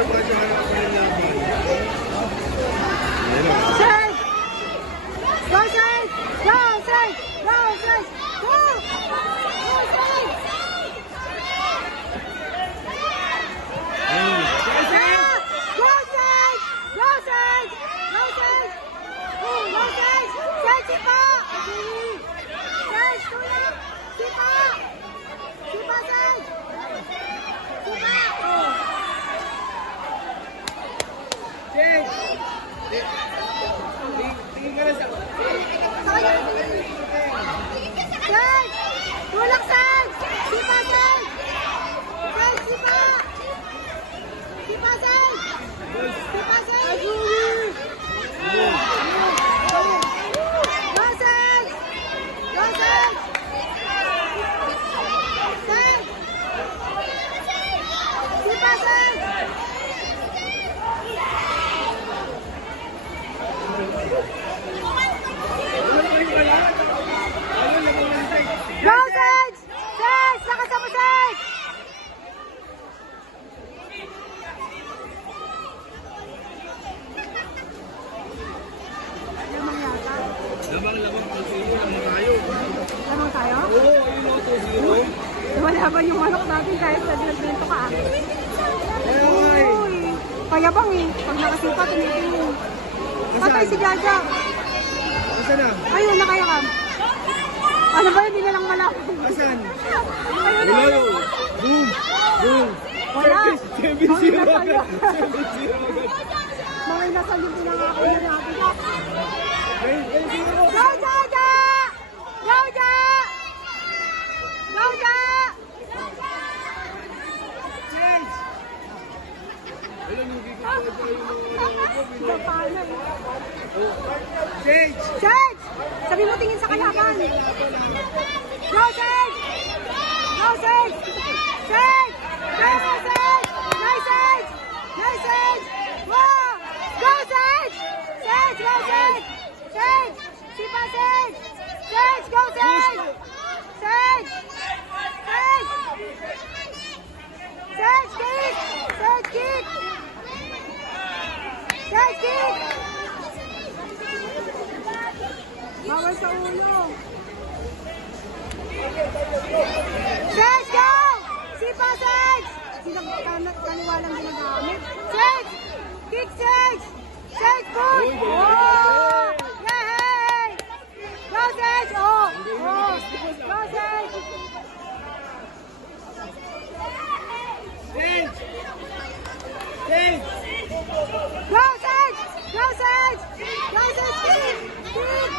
Side! Go side! Go side! Go side! Go! Go side! Go side! Go side! Go side! Go side! Side sipa! Side tulak! Sipa! Sipa side! Sipa! Tingin ka na sa... Side! Tulak side! Sipa side! Side sipa! Sipa side! Sipa side! Go side! Go side! Side! Sipa side! Go side! Side! Lakas mo side! Lamang yata. Lamang ang sino naman tayo. Lamang tayo? Oo, ayun o, 2-0. Wala ba yung manok natin kahit sa nagbento ka? Ay! Uy! Kaya bang eh. Pag nakasipa, tumitingin. Patay si Jaja. Asan na? Ayun, nakayakam. Ano ba yun? Hindi na lang malaman. Asan? Ayun na. Hello! Boom! Boom! Wala. 7-0 agad. 7-0 agad. Mga inasal yung pinangako na natin. Zero. Go, Jaja! Go, Ja! Go, Ja! Change! Alam mo, hindi ko pa Paano eh? Change! Sage! Sabi mo tingin sa kalaban. Go, Sage! Go, Sage! Sage! Go, Sage! Nice, Sage! Nice, Sage! Wow! Go, Sage! Sage! Go, Sage! Sage! Sipa, Sage! Sage! Go, Sage! Sage! Sage! Sage, kick! Sage, kick! Sage, kick! Bawal sa ulo. Sage, go! Sipa, Sage! Kaniwalang ginagamit. Sage! Kick, Sage! Sage, push! Oh! Yay! Go, Sage! Oh! Oh! Go, Sage! Change! Change! Go, Sage! Go, Sage! Go, Sage! Kick! Kick!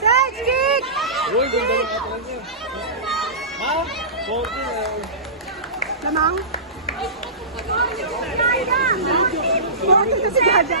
Sage, kick! Uy, ganda ng katawan niya. Ha? 40 Lamang? Bakit ito si Jaja?